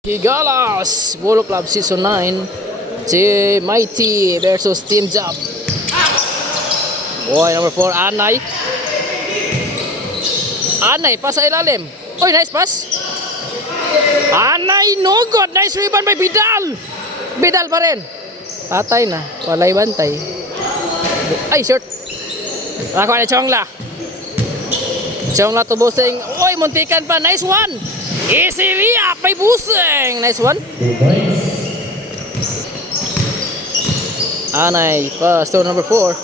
Higalas Polo Club Season 9, si Mighty versus Team Job. Boy, number 4, Anay. Anay, pass sa ilalim. Oy, nice pass. Anay, no good. Nice rebound by Bidal. Bidal pa rin. Patay na. Walay bantay. Ay, short. Nakuha na Chongla. Chongla to Busing. Oy, muntikan pa. Nice one. Easy layup by Busing. Nice one. Anay, pass to number 4.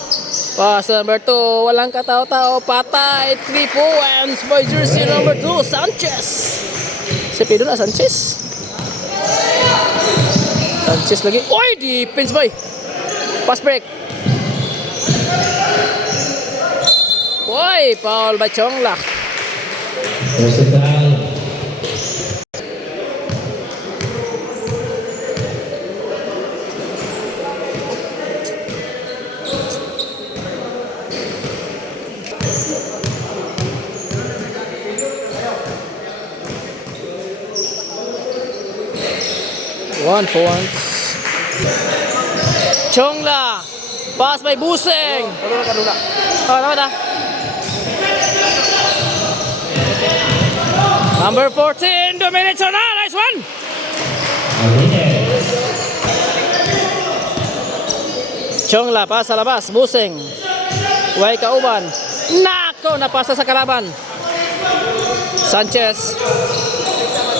Pass number 2. Walang katao-tao. Patay. 3 points by jersey number 2, Sanchez. Si Pedro na, Sanchez. Sanchez lagi. Oy, defense boy. Pass break. Boy, foul by Chongla. Versatile. 1 points. Chongla. Pass by Busing. Oh, tama na. Number 14, dominates on. Nice one. Chongla, pass sa labas. Busing. Way kauban. Nako, napasa sa kalaban. Sanchez.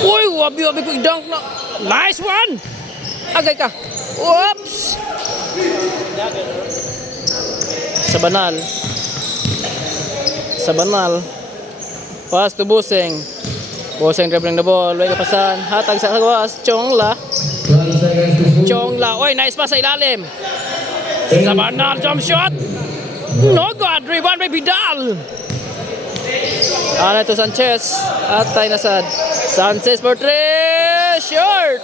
Uy, wabi-wabi ko i-dunk na. Nice one. Agay ka. Whoops. Sa banal. Sa banal. Pass to Busing. Busing dribbling the ball. Way kapasan. Hatag sa kagawas. Chongla. Chongla. Oy, nice pass sa ilalim. Sa banal. Jump shot. No good. Rebound by Bidal. Ano ito Sanchez. Atay na sad. Sanchez for 3. Short.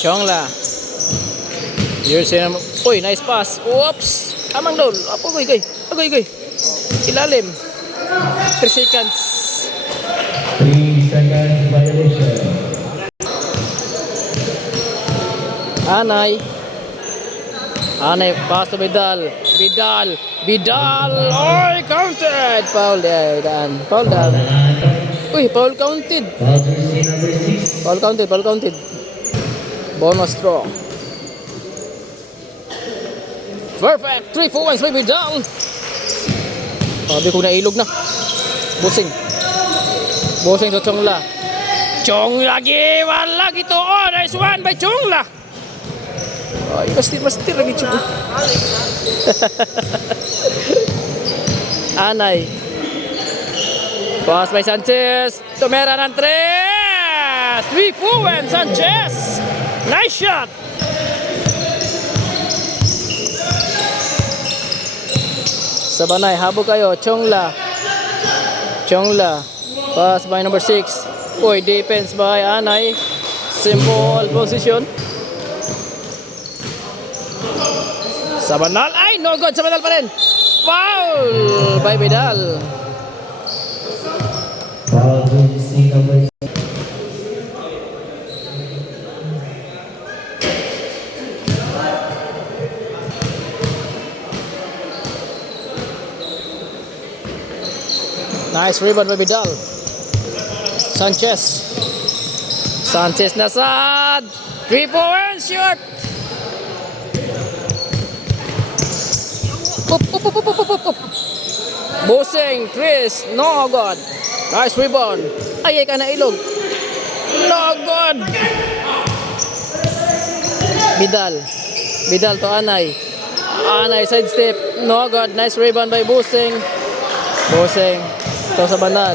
Chongla. Here's him. Uy, nice pass. Oops. Amang dol. Agoy, goy. Agoy, goy. Ilalim. 3 seconds. 3 seconds violation. Anay. Anay, pass to Bidal. Bidal. Bidal. Oy, counted. Foul there. Dan. Foul down. Uy, foul counted. Foul counted. Foul counted. Bonus throw. Perfect. 3 points by Bidal. Sabi ko nailog na. Busing. Busing to Chongla. Chongla giwala gito. Oh, nice one by Chongla. Ay, mastir lagi Chongla. Anay. Pass by Sanchez. Tumera ng 3. 3 points Sanchez. Nice shot. Sabanay, habog kayo. Chongla. Chongla. Pass by number 6. Uy, defense by Anay. Simple position. Sabanal. Ay, no good. Sabanal pa rin. Foul by Bidal. Foul jersey number 6. Nice rebound by Bidal. Sanchez. Sanchez na sad. 3 points short. Up. Busing, Chris, no good. Nice rebound. Ay ka na ilog. No good. Bidal to Anay. Anay side step. No good. Nice rebound by Busing. Busing. To sa banal.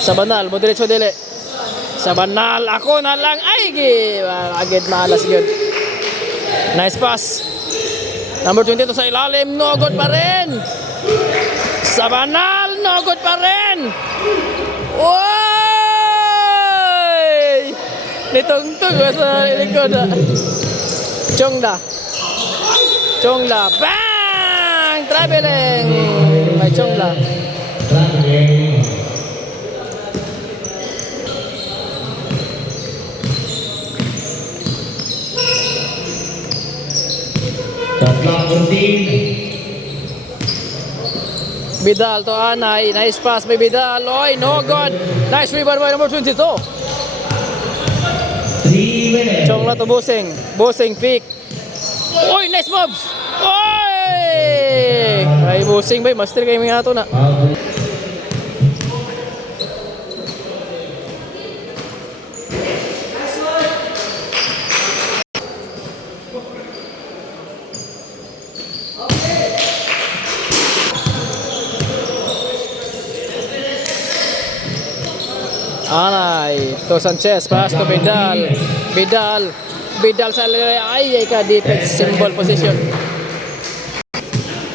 Sa banal, mo diretso dili. Sa banal, ako na lang. Ay, agad maalas yun. Nice pass. Number 22 sa ilalim, no good pa rin. Sa banal, no good pa rin. Oy! Nitungtong sa likod. Chongla. Bang! Traveling. May Chongla. Saturday. Shot clock 14. Vidal to Anay. Nice pass by Vidal. Oy, no good. Nice rebound by number 22. 3 minutes. Chongla to Bosing. Bosing pick. Oy, nice moves. Oy! Ay, Bosing ba? Master kayo mga ato na. Anay, to Sanchez, pass to Vidal. Vidal sa ay ka defense symbol position.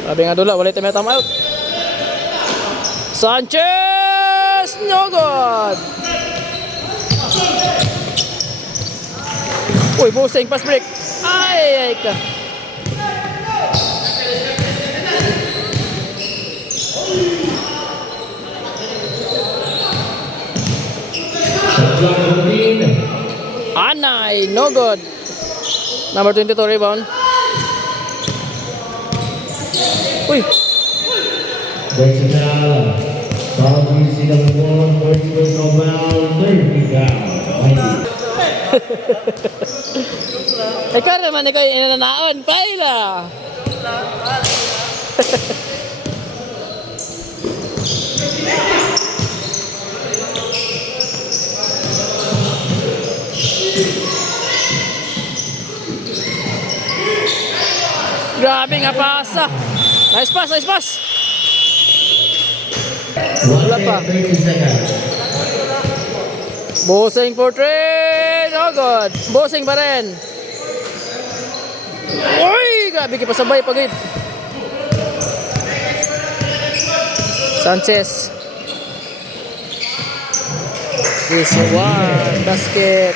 Sabi nga dula, wala tayo time out. Sanchez, no good. Uy, Bosing, pass break. Ay ka. Shot clock 14. Anay, no good. Number 22 rebound. Uy, Personal. Foul GC number 1. First personal foul. 30 down. ikaw naman, ikaw yung inananaon. Paila. Grabe nga pasa. Nice pass, nice pass. Wala pa. 30 seconds. Bosing for three. No good. Bosing pa rin. Uy, grabe kipasabay pagit. Sanchez. Easy one. Basket.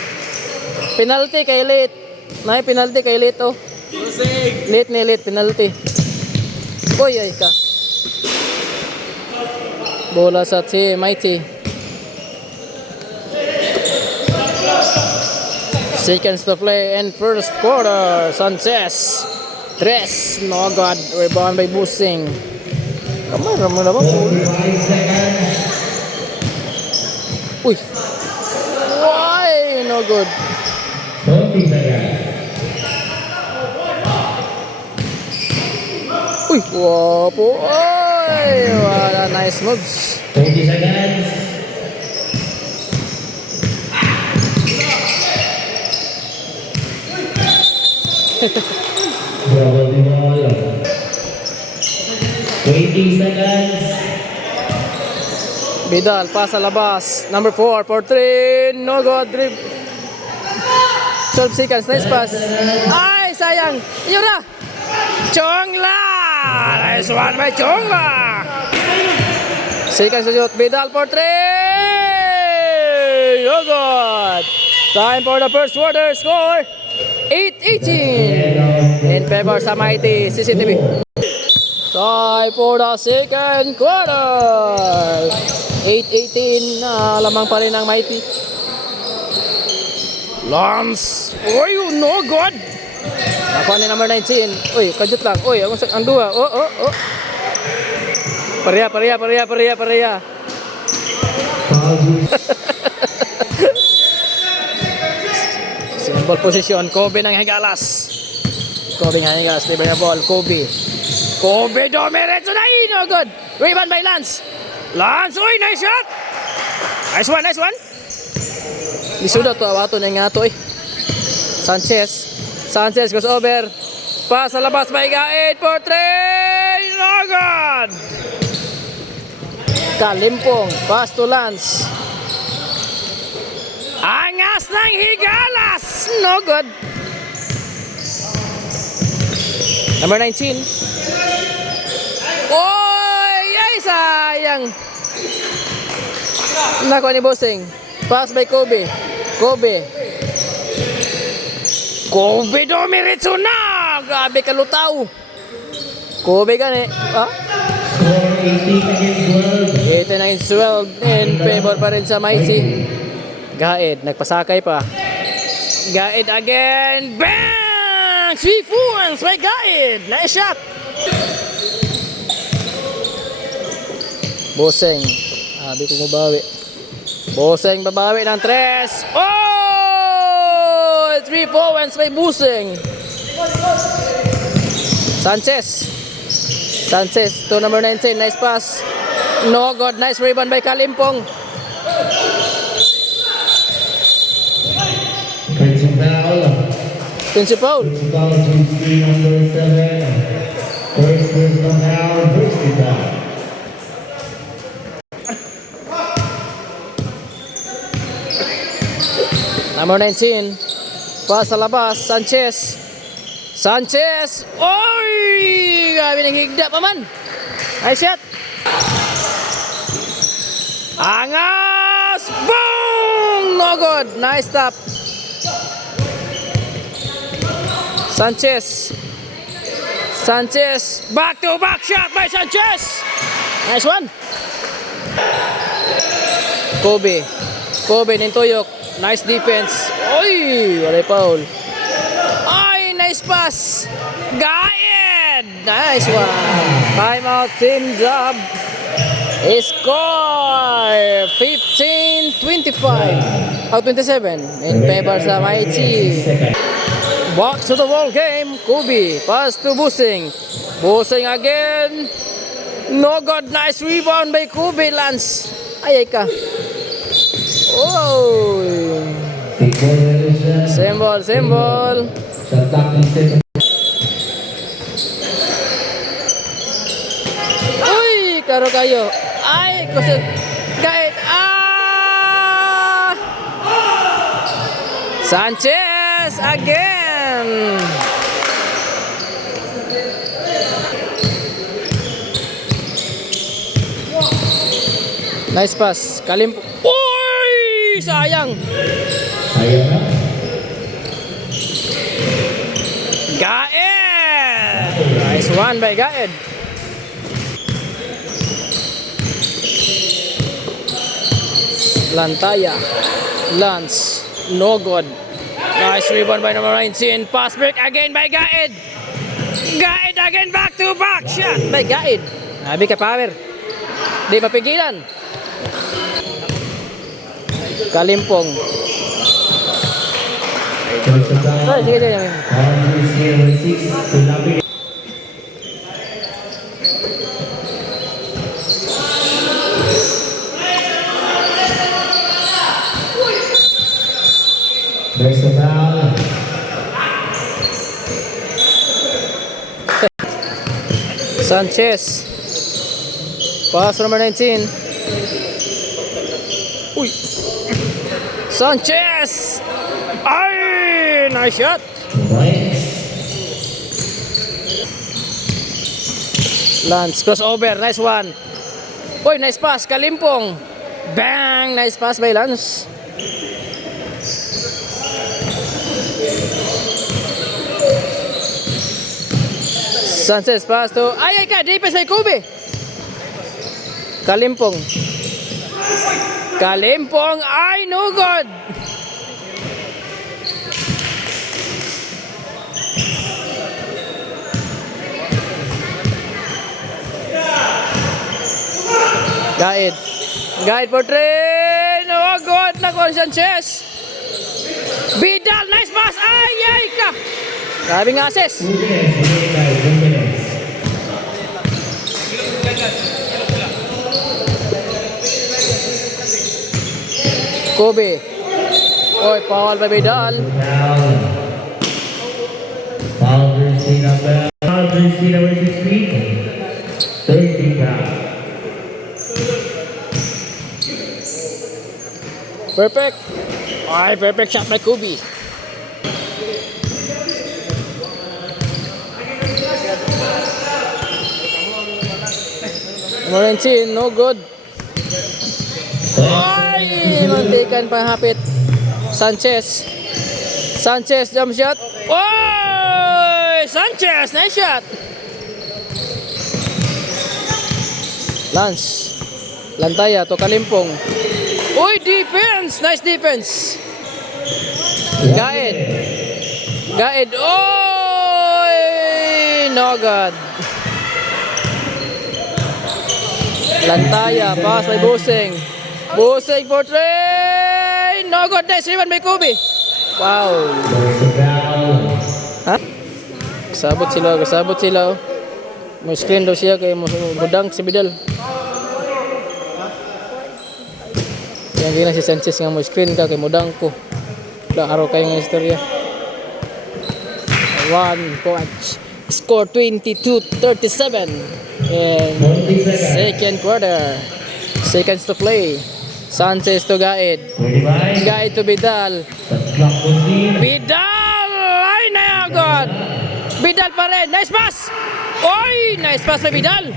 Penalty kay Late. May penalty kay Late oh. Late ni Late penalty. Uy, ay ka. Bola sa Mighty. Seconds to play in first quarter. Sanchez. Tres. No good. Rebound by Bosing. Kamay mo naman. 45 seconds. Uy. Why? No good. 40 seconds. Uy. Wapo. Uy. Wala. Nice moves. 20 seconds. Double the ball. 20 seconds. Vidal. Pass sa labas. Number 4. For 3. No good. Drib. 12 seconds. Nice pass. Ay, sayang. Yun na. Chongla. Nice one by Chongla. Seconds to shoot. Vidal for 3. Oh good. Time for the first quarter. Score 8-18. In favor sa Mighty CCTV. Time for the second quarter. 8-18 na lamang pa rin ang Mighty. Lance. Uy, no good. Nakuha ni number 19. Uy, kajut lang. Uy, ang dua. Oh. Pareha. Symbol position. Kobe ng Higalas. Libre na ball. Kobe Domerezo na no good. Rebound by Lance. Uy, nice shot. Nice one. Lisuda to, awato na nga to eh. Sanchez goes over. Pass sa labas, maigain for 3. No good. Kalimpong. Pass to Lance. Angas ng Higalas. No good. Number 19. Oy! Ay, sayang. Nakuha ni Bosing. Pass by Kobe Domiritsu na! Grabe kalutaw. Kobe gani. Ha? Score 18 against points, 12 in favor pa rin sa Mighty. Gaed, nagpasakay pa. Gaed again. Bang! 3 points by Gaed. Nice shot. Boseng. Abi ko mabawi. Boseng babawi ng 3. Oh! 3 points by Boseng. Sanchez to number 19. Nice pass. No good. Nice rebound by Kalimpong. Principal. Foul to screen number 7. First personal foul, first foul. Number 19. Pass sa labas. Sanchez. Oy! Grabe naghigda pa man. Nice shot. Angas! Boom! No good. Nice stop. Sanchez. Back to back shot by Sanchez. Nice one. Kobe nintuyok. Nice defense. Oy! Walay foul. Ay! Nice pass. Gaed! Nice one. Timeout team job. Score 15-25. 27 in favor sa Mighty. Back to the ball game. Kobe. Pass to Busing. Busing again. No good. Nice rebound by Kobe. Lance. Ay ka. Oh. Same ball. Shot clock in 7. Uy, karo kayo. Ay, kusog. Kahit. Sanchez again. Nice pass. Kalimpo. Uy! Sayang. Sayang na. Gaed. Nice one by Gaed. Lantaya. Lance. No good. Nice rebound by number 19. Pass break again by Gaed. Gaed again, back to back shot by Gaed. Nabi ka power. Di mapigilan. Kalimpong. Ay, sige, sige. There's a foul. Sanchez. Pass number 19. Uy. Sanchez. Ay, nice shot. Lance crossover, nice one. Uy, nice pass, Kalimpong. Bang, nice pass by Lance. Sanchez pass to, ay ka, defense by Kobe. Kalimpong. Ay, no good. Gaed for three. No good. Nakuha si Sanchez. Vidal, nice pass. Ay ka. Grabing assist. 2 minutes, 2 minutes. Kobe. Oy, foul by Vidal. Foul jersey number 16. 30 foul. Perfect. Ay, perfect shot by Kobe. Morentin, no good. Ay, mantikan panghapit. Sanchez, jump shot. Oy, Sanchez, nice shot. Lance. Lantaya to Kalimpong. Uy, defense! Nice defense. Gaed. Gaed. Oy! No good. Lantaya, pass by Busing. Busing for three. No good. Nice rebound by Kobe. Wow. First foul. Ha? Kasabot sila, kasabot sila. May screen daw siya kay budang si Bidal. Yang gina si Sanchez nga mo screen ka kay mudang ko. Da araw kayo nga istorya. 1 point. Score 22-37 in 40 seconds. second quarter. Seconds to play. Sanchez to Gaed. 25. Gaed to Bidal. The clock will be Bidal! Ay, na God! Bidal pa rin. Nice pass! Oy! Nice pass by Bidal.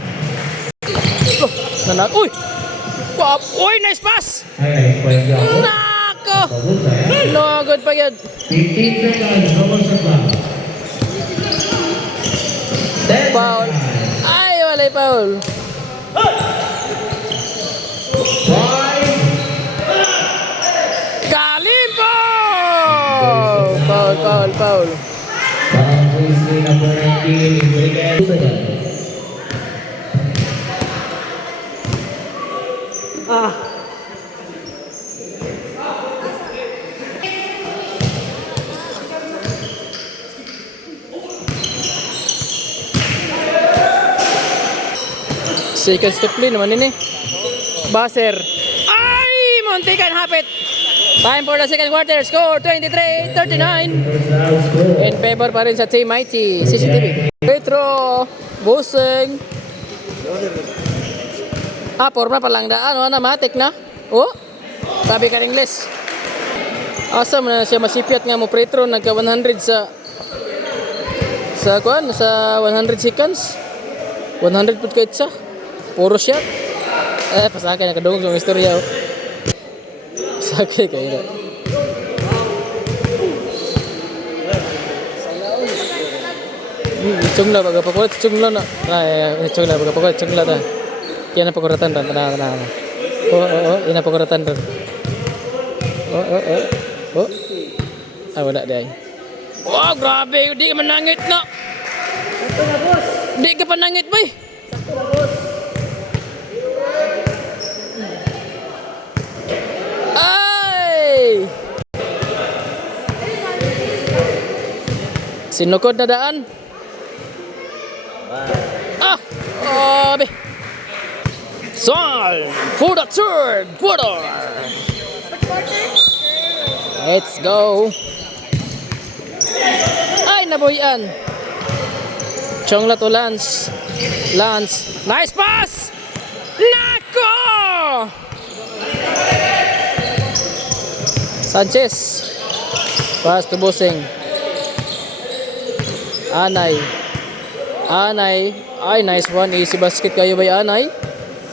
Oh, nanag. Uy! Wow! Uy! Nice pass! ay point shot. Nako! Bagus ya. No good pa yun. 15 seconds. Nomor sebelas. 10 Foul. seconds. Ay, walay foul. 5. Kalimpo! Foul, foul, foul. Dalam posisi nomor 19 diberikan 2 seconds. Seconds to play naman ini. Baser. Ay! Muntikan hapit. Time for the second quarter. Score 23-39. First down score. In favor pa rin sa Team Mighty. CCTV. Petro. Busing. Ah, forma pa lang daan. Ano, matik na. Oh. Sabi ka rin Ingles. Asa mo na siya masipiat nga mo Petro. Nagka 100 sa kuan sa 100 seconds. 100 put kahit sa. Puro shot. Pasakay na kadungog sa istorya. Oh. Pasakay kayo na. Chungla baga pakulat chungla na. Chungla baga pakulat chungla ta. Kaya na pakuratan ran tanah. Oh, ina pakuratan ran. Oh. Ah wala day. Oh, grabe, di ka manangit na. Di ka panangit boy. Ay! Sinukod na daan. Ah! Abe! Sol! For the third quarter! Let's go! Ay, nabuhian! Chongla to Lance. Lance. Nice pass! Nako! Sanchez. Pass to Busing. Anay. Ay, nice one. Easy basket kayo by Anay.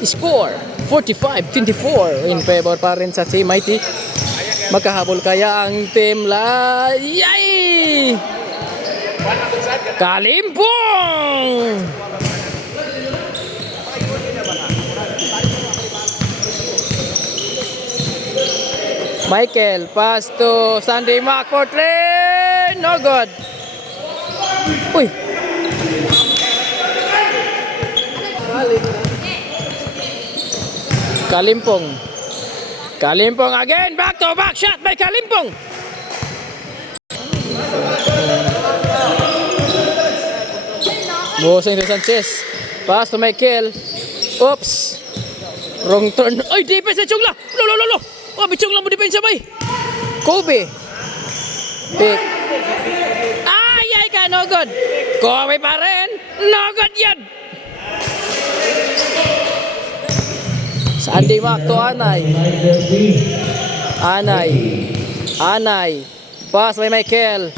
Score 45-24 in favor pa rin sa Team Mighty. Magkahabol kaya ang team la... Yay! Kalimpong! Michael, pass to Sandy Mac for three. No good. Uy. Kalimpong again. Back to back shot by Kalimpong. Busing to Sanchez. Pass to Michael. Oops. Wrong turn. Ay, defense na Chungla. Lo. Oh, Chungla mo defense bay. Kobe. Pick. Ay, ka. No good. Kobe pa rin. No good yan. Sandy Mac to Anay. Anay. Pass by Michael.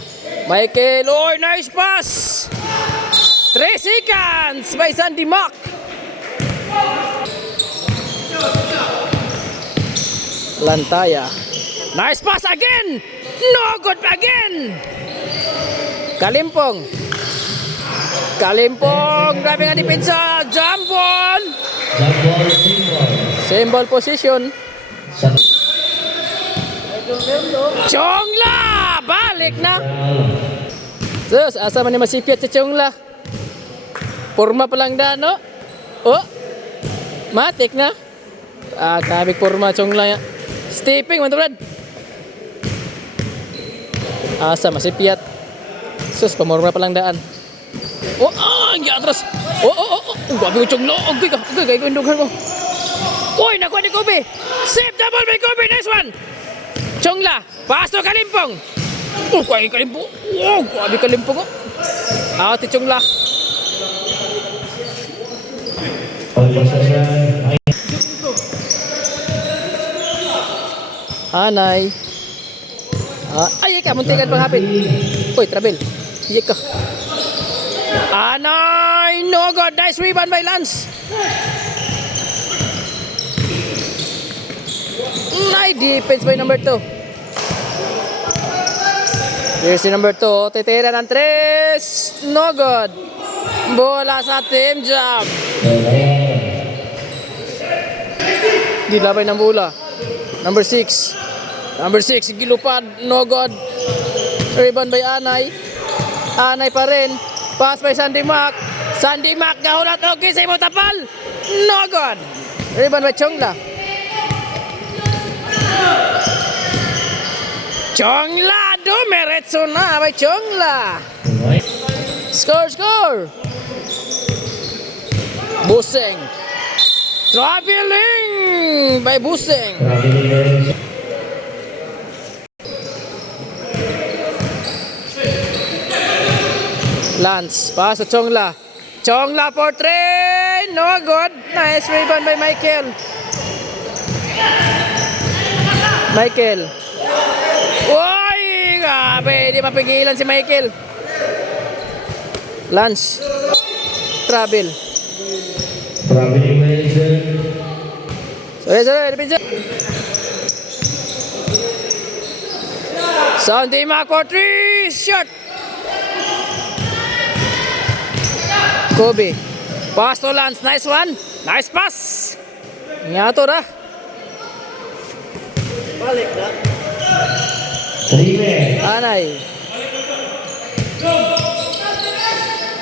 Oh, nice pass. 3 seconds by Sandy Mac. Lantaya. Nice pass again. No good again. Kalimpong. Grabe nga depensa. Jump ball. Jump ball, 3 points. Same ball position. Sa Chongla! Balik na. Sus, asa man ni masipiat si Chongla. Porma pa lang da, no? Oh, matik na. Kabig porma Chongla ya. Stepping, man to, Brad. Asa masipiat. Sus, pamorma pa lang daan. Oh, ang atras. Oh. Gabi ko Chongla. Okay, gundughan mo. Uy, nakuha ni Kobe. Save double by Kobe. Nice one. Chongla, paso Kalimpong. Oh, kuha Kalimpong. Oh, kuha Kalimpong. Out si Chongla. ball possession. Anay. Ay, ka, muntikan pang hapin. Uy, travel. Iya ka. Anay, no good. Nice rebound by Lance. Nice defense by number 2. Here's si number 2. Titira ng 3. No good. Bola sa team job. Gilabay ng bola. Number 6. Number 6. Gilupad. No good. Rebound by Anay. Anay pa rin. Pass by Sandy Mac. Sandy Mac. Gahulat. Okay sa imo tapal. No good. Rebound by Chongla. Chongla. Dumiretso na by Chongla. Score. Busing. Traveling by Busing. Lance, pass to Chongla. Chongla for 3. No good. Nice rebound by Michael. Uy, grabe. Di mapigilan si Michael. Lance. Travel. Traveling Mason. Sorry, repeat. Sandy Mac for 3. Shot. Kobe. Pass to Lance. Nice one. Nice pass. Nyato dah. Balik dah. 3 men.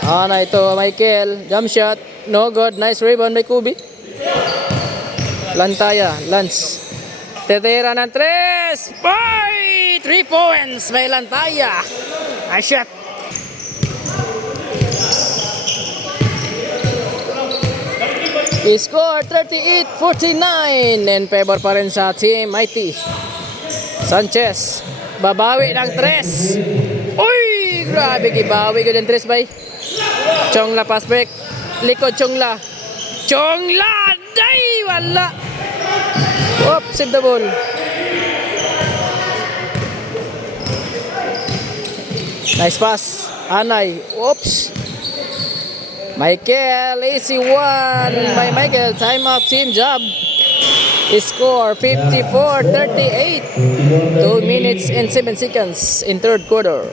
Anay to Michael. Jump shot. No good. Nice rebound by Kobe. Lantaya. Lance. Tetera ng 3. Boy! 3 points by Lantaya. Nice shot. Score 38-49 in favor pa rin sa Team IT. Sanchez babawi ng 3. Uy, grabe gibawi ko ng 3 bay. Chongla pass break. Likod Chongla. Day wala. Oops, save the ball. Nice pass. Anay. Oops. Michael, easy one by Michael. Time out, team job. Score 54-38. 2 minutes and 7 seconds in third quarter.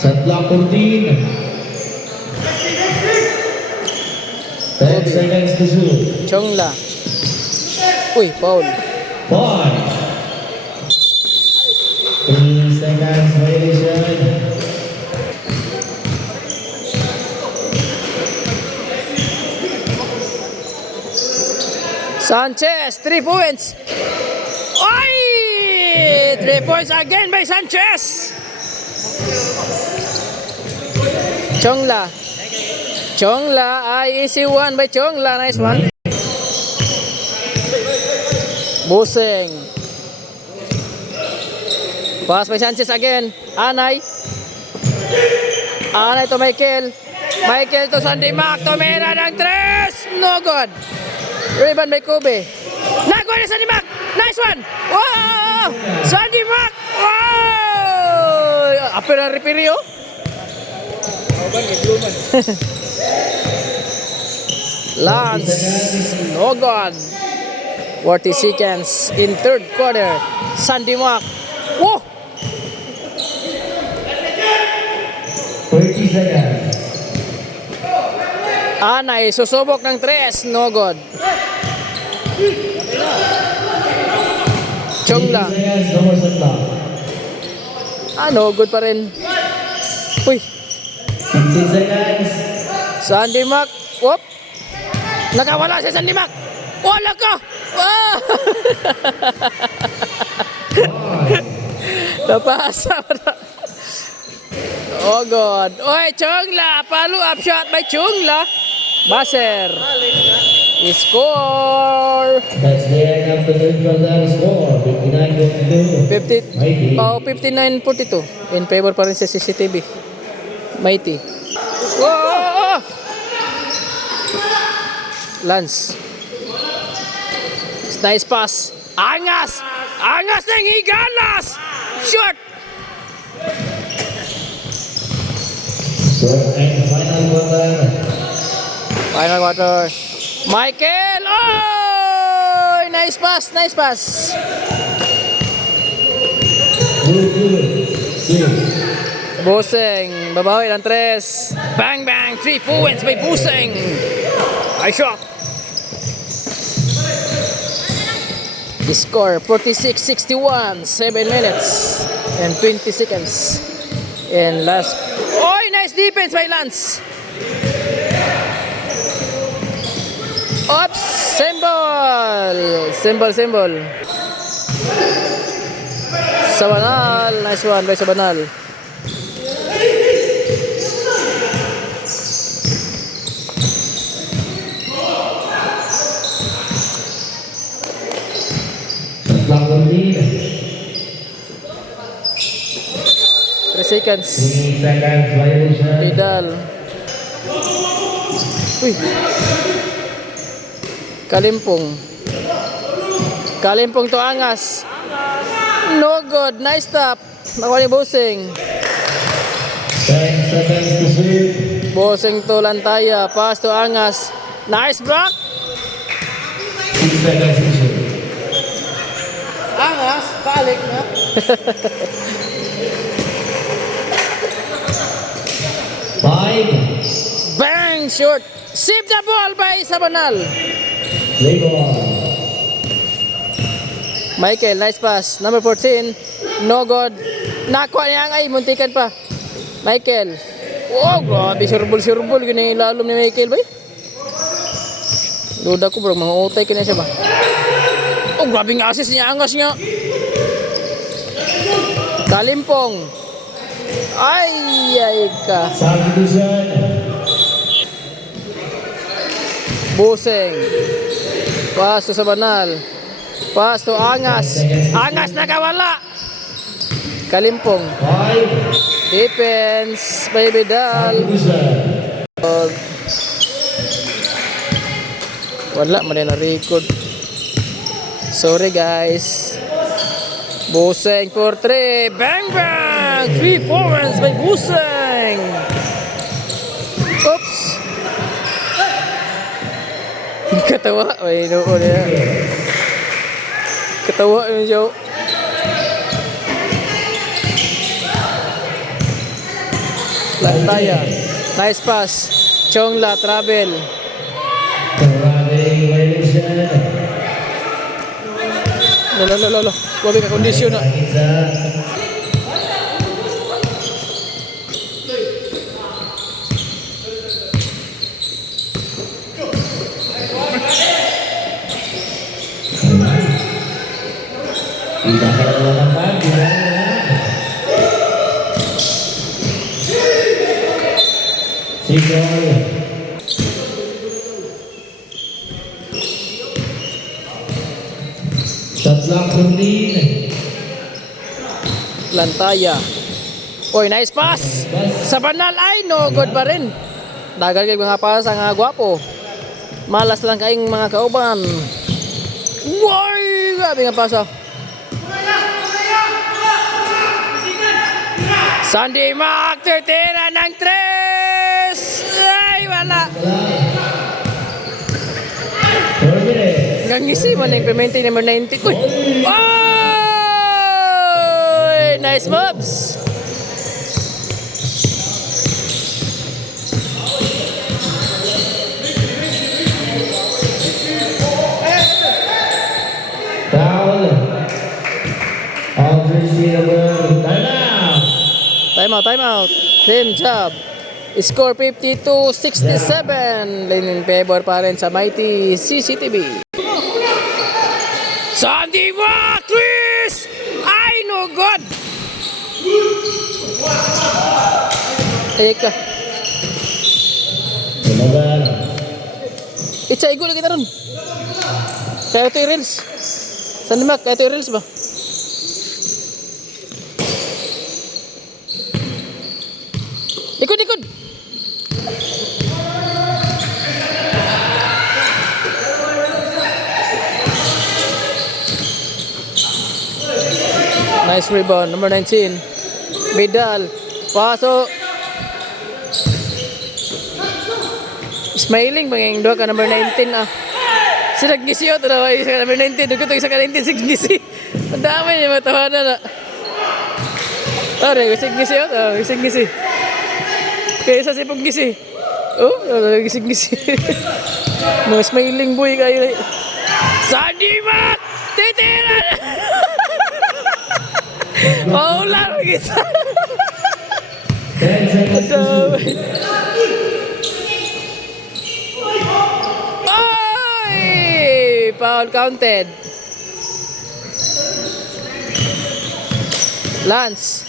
Shot clock 14. 10 seconds to shoot. Chongla. Uy, foul. 5. 3 seconds violation. Sanchez, 3 points. Oy! 3 points again by Sanchez. Chongla. Ay easy one by Chongla. Nice one. Busing. Pass by Sanchez again. Anay to Michael. Michael to Sandy Mac. Tumira ng 3. No good. Rebound by Kobe. Nakuha ni Sandy Mac. Nice one. Wow! Sandy Mac. Wow! Apir ang repirio. Lance. No good. 40 seconds in third quarter. Sandy Mac. Whoa! 30 seconds. Anay, susubok ng 3. No good. Chong 30 lang. seconds, nomor sebelah. No good pa rin. Uy, 50 seconds. Sandy Mac. Whoop. Nakawala si Sandy Mac. Wala ka. Ah! Napasa pa na. Oh God. Oy, Chongla. Follow up shot by Chongla. Baser. Score. That's the end of the neutral zone score. 59-42. 50. Oh, 59-42. In favor pa rin sa CCTV. Mighty. Whoa! Lance. Nice pass. Angas! Angas ng Higalas! Shot! So, and final quarter. Final quarter. Michael! Oh! Nice pass! Nice pass! Good. Buseng. Babawi ng 3. Bang bang! 3 full wins by Buseng. Nice shot. The score 46-61, 7 minutes and 20 seconds. And last. Oh, nice defense by Lance. Oops, symbol. Sabanal, nice one by Sabanal. Lawan lead. 3 seconds. 3 seconds violation. Tidal. Uy. Kalimpong to Angas. No good. Nice stop. Nakuha ni Busing. 10 seconds to shoot. Busing to Lantaya. Pass to Angas. Nice block. 6 seconds to shoot. Angas. Balik na. Five. Bang! Short. Save the ball by Sabanal. Play ball. Michael, nice pass. Number 14. No good. Nakuha niya ang ay. Muntikan pa. Michael. Oh, grabe. Sirbol. Yun yung ilalom ni Michael ba? Duda ko bro. Mga utay ka na siya ba? Oh, grabe nga assist niya. Angas niya. Kalimpong. Ay ka. Substitution. Buseng. Pass to Sabanal. Pass to Angas. Angas nakawala. Kalimpong. 5. Defense by Vidal. Substitution. Wala man na record. Sorry guys. Buseng for 3. Bang bang. 3 forwards by Buseng. Oops. Katawa. Ay, noon niya. Katawa yung show. Lantaya. Nice pass. Chongla travel. Running violation. Lolo. Wabi ka kondisyon na. Isa. Tidak ada lagi. Sigoy. Shot clock routine. Lantaya. Oy, nice pass. Sabanal ay no good pa rin. Dagal kay mga pass ang gwapo. Malas lang kaing mga kauban. Woy, grabe nga pasa. Sandy Mac, tira ng 3. Ay, wala. Ngangisi mo na implementing number 90. Uy! Oy! Nice moves! time out. Team job. Score 52-67. Lane in favor pa rin sa mighty CCTV. Sandy Mark twist! Ay, no good! Teka. Itcha, igo lagi na ron. Kaya ito yung reels. Sandy Mark, kaya ito yung reels ba? Ikod, ikod! Nice rebound, number 19. Vidal. Paso. Smiling, banging doa ka number 19 ah. Sila gisi o, ito isa ka number 19. Doon ko ito isa ka 19, sig gisi. Ang dami niya matawanan na. Tari, sig gisi o, sig gisi. Kaya isa sipong gisi. Oh, gising gisi. Mga smiling boy kayo. Sandy Mac! Titiran! Maulan kita. Oy! Foul counted. Lance.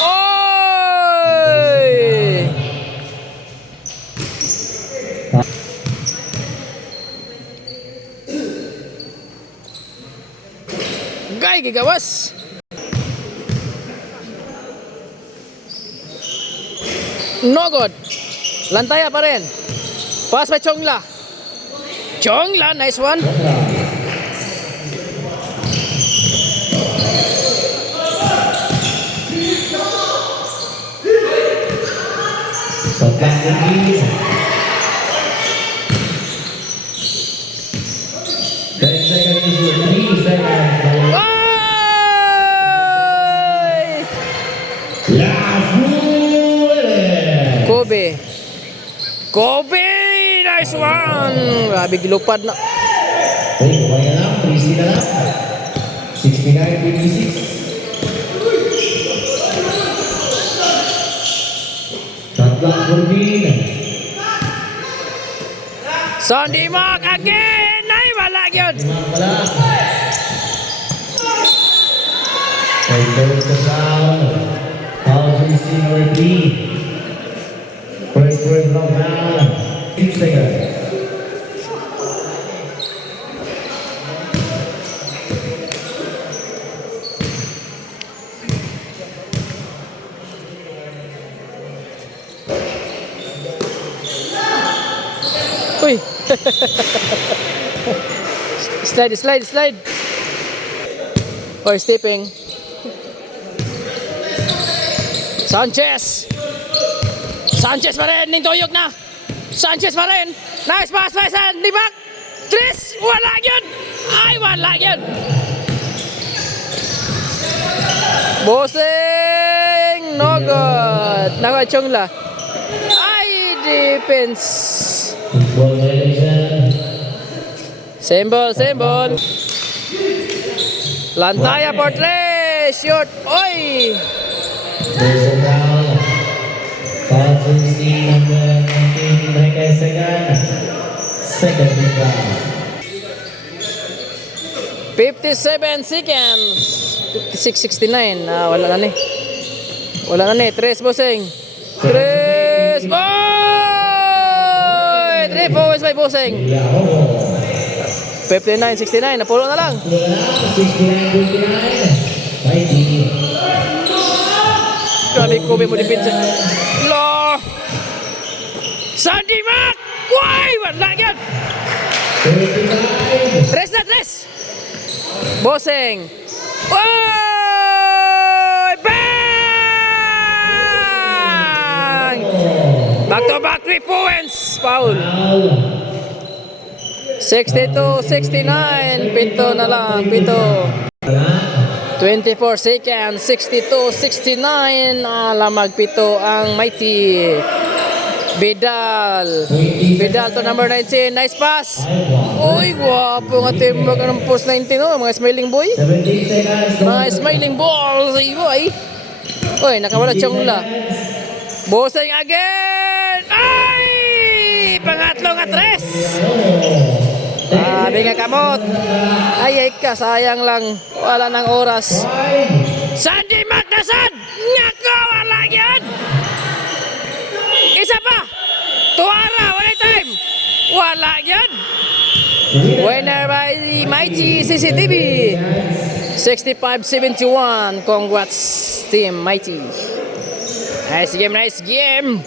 Oy! Gay gigawas. No good. Lantaya pa rin. Pass by Chongla. Chongla, nice one. Kobe. Kobe! Nice one! Grabe, gilupad na. Hey, kumain na lang. 3 na lang. 69-26. Tatlang Corbin. Sandy Mark again! Ay, wala yun! Wala. Hey, goes the foul. Foul to receiver B. First word from foul. 6 seconds. Uy! Slide, slide, slide! Or stepping. Sanchez! Sanchez pa rin! Ning tuyok na! Sanchez pa rin! Nice pass by Sandy Mac! Tris! Wala yun! Ay, wala yun! Boseng! No good! Nakuha Chongla. Ay, defense! Football violation. Same ball, same ball. Lantaya for three! Shoot! Oy! There's a foul. Foul to receive number 19, Micah Sagan. Second foul. 57 seconds. 56-69. Wala na ni. Wala na ni. Tres Boseng. Tres boy! 3 forwards by Boseng. 59-69. Napulo na lang. 69-29. Mighty. Grabe Kobe mo dipin sa... Lo! Sandy Mac! Why? Wala yan! 35. Tres na, tres! Boseng! Oy! Bang! Back to back 3 points! Foul! 62-69. Pito na lang. Pito. 24 seconds. 62-69. Lamag pito ang mighty. Vidal. Vidal to number 19. Nice pass. Uy, guwapo nga teamwork ng post 19. Oh. Mga smiling boy. 17 seconds. Mga smiling balls. Ay, Uy, nakawala Chongla. Busing again! Ay! Pangatlong atres! Sabi nga kamot. Ay, ka, sayang lang. Wala ng oras. Sandy Magdasan! Nyako, wala yan! Isa pa! Tuwara, wala time! Wala yan! Winner by the Mighty CCTV! 65-71. Congrats, Team Mighty. Nice game, nice game!